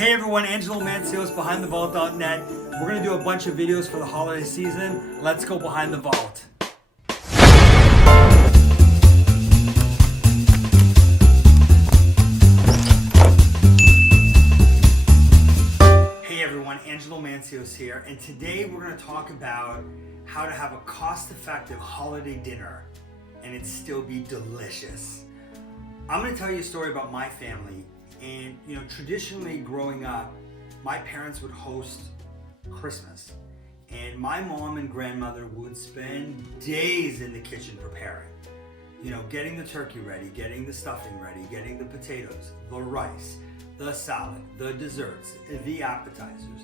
Hey everyone, Angelo BehindTheVault.net. We're going to do a bunch of videos for the holiday season. Let's go behind the vault. Hey everyone, Angelo Mancios here, and today we're going to talk about how to have a cost-effective holiday dinner and it still be delicious. I'm going to tell you a story about my family. And traditionally growing up, my parents would host Christmas, and my mom and grandmother would spend days in the kitchen preparing. Getting the turkey ready, getting the stuffing ready, getting the potatoes, the rice, the salad, the desserts, the appetizers,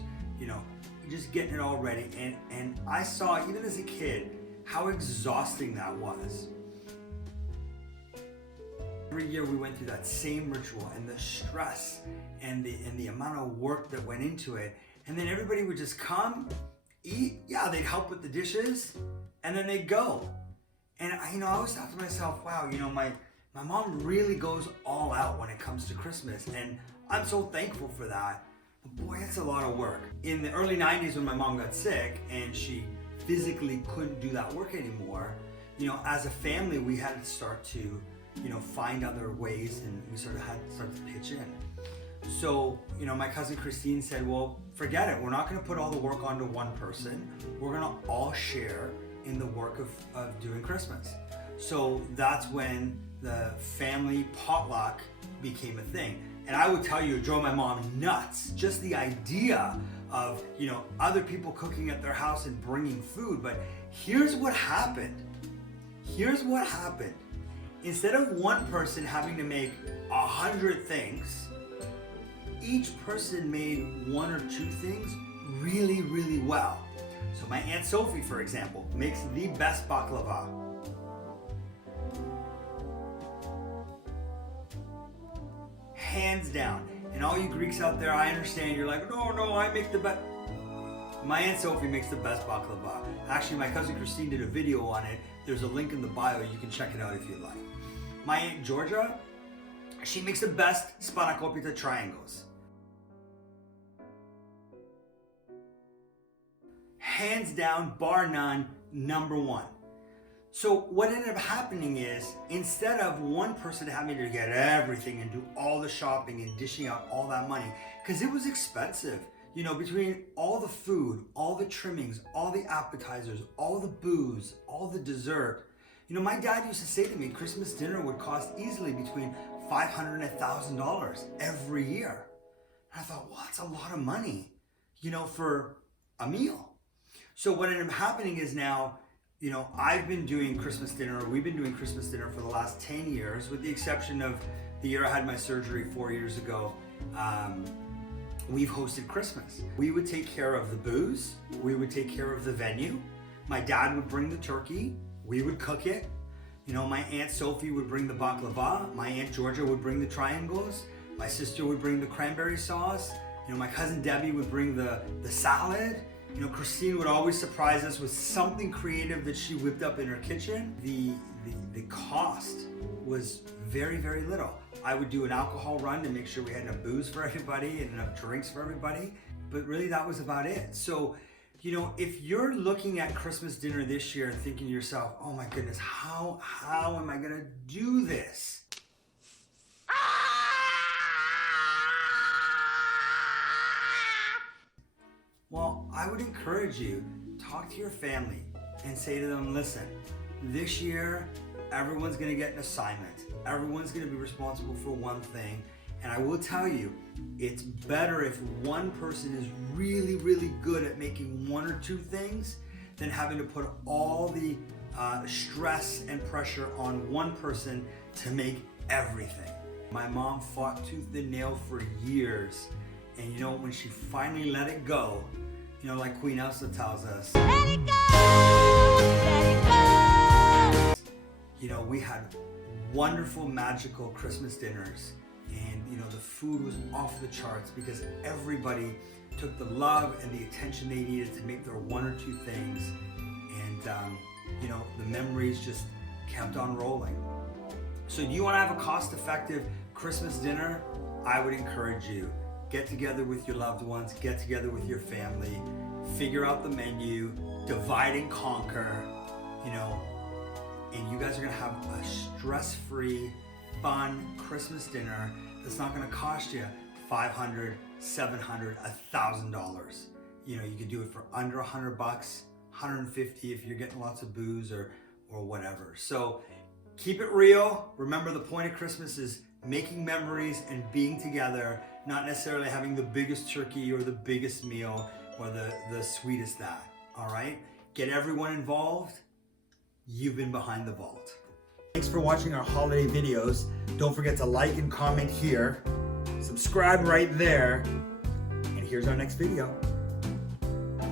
just getting it all ready. And I saw, even as a kid, how exhausting that was. Every year we went through that same ritual, and the stress and the amount of work that went into it. And then everybody would just come, eat, yeah, they'd help with the dishes, and then they'd go. And I always thought to myself, wow, my mom really goes all out when it comes to Christmas, and I'm so thankful for that. But boy, it's a lot of work. In the early 90s when my mom got sick and she physically couldn't do that work anymore, as a family we had to start to find other ways, and we sort of had to start to pitch in. So, my cousin Christine said, well, forget it. We're not going to put all the work onto one person. We're going to all share in the work of doing Christmas. So that's when the family potluck became a thing. And I would tell you, it drove my mom nuts. Just the idea of, other people cooking at their house and bringing food. But here's what happened. Instead of one person having to make 100 things, each person made one or two things really, really well. So my Aunt Sophie, for example, makes the best baklava. Hands down. And all you Greeks out there, I understand, you're like, no, I make the best. My Aunt Sophie makes the best baklava. Actually, my cousin Christine did a video on it. There's a link in the bio. You can check it out if you'd like. My Aunt Georgia, she makes the best spanakopita triangles. Hands down, bar none, number one. So what ended up happening is, instead of one person having to get everything and do all the shopping and dishing out all that money, because it was expensive, between all the food, all the trimmings, all the appetizers, all the booze, all the dessert. My dad used to say to me, Christmas dinner would cost easily between $500 and $1,000 every year. And I thought, well, that's a lot of money, for a meal. So what ended up happening is now, I've been doing Christmas dinner, we've been doing Christmas dinner for the last 10 years, with the exception of the year I had my surgery 4 years ago. We've hosted Christmas. We would take care of the booze, we would take care of the venue. My dad would bring the turkey, we would cook it. My Aunt Sophie would bring the baklava, my Aunt Georgia would bring the triangles, my sister would bring the cranberry sauce, my cousin Debbie would bring the salad. Christine would always surprise us with something creative that she whipped up in her kitchen. The cost was very, very little. I would do an alcohol run to make sure we had enough booze for everybody and enough drinks for everybody, but really that was about it. So, if you're looking at Christmas dinner this year and thinking to yourself, oh my goodness, how am I gonna do this? Well, I would encourage you, talk to your family and say to them, listen, this year, everyone's gonna get an assignment. Everyone's gonna be responsible for one thing. And I will tell you, it's better if one person is really, really good at making one or two things than having to put all the stress and pressure on one person to make everything. My mom fought tooth and nail for years. And when she finally let it go, like Queen Elsa tells us, let it go, let it go. We had wonderful, magical Christmas dinners. And the food was off the charts because everybody took the love and the attention they needed to make their one or two things. And the memories just kept on rolling. So do you want to have a cost-effective Christmas dinner? I would encourage you, get together with your loved ones, get together with your family, figure out the menu, divide and conquer, you know, and you guys are gonna have a stress-free, fun Christmas dinner that's not gonna cost you $500, $700, $1,000. You know, you could do it for under $100, $150 if you're getting lots of booze or whatever. So keep it real. Remember, the point of Christmas is making memories and being together, not necessarily having the biggest turkey or the biggest meal or the sweetest that, all right? Get everyone involved. You've been behind the vault. Thanks for watching our holiday videos. Don't forget to like and comment here. Subscribe right there. And here's our next video.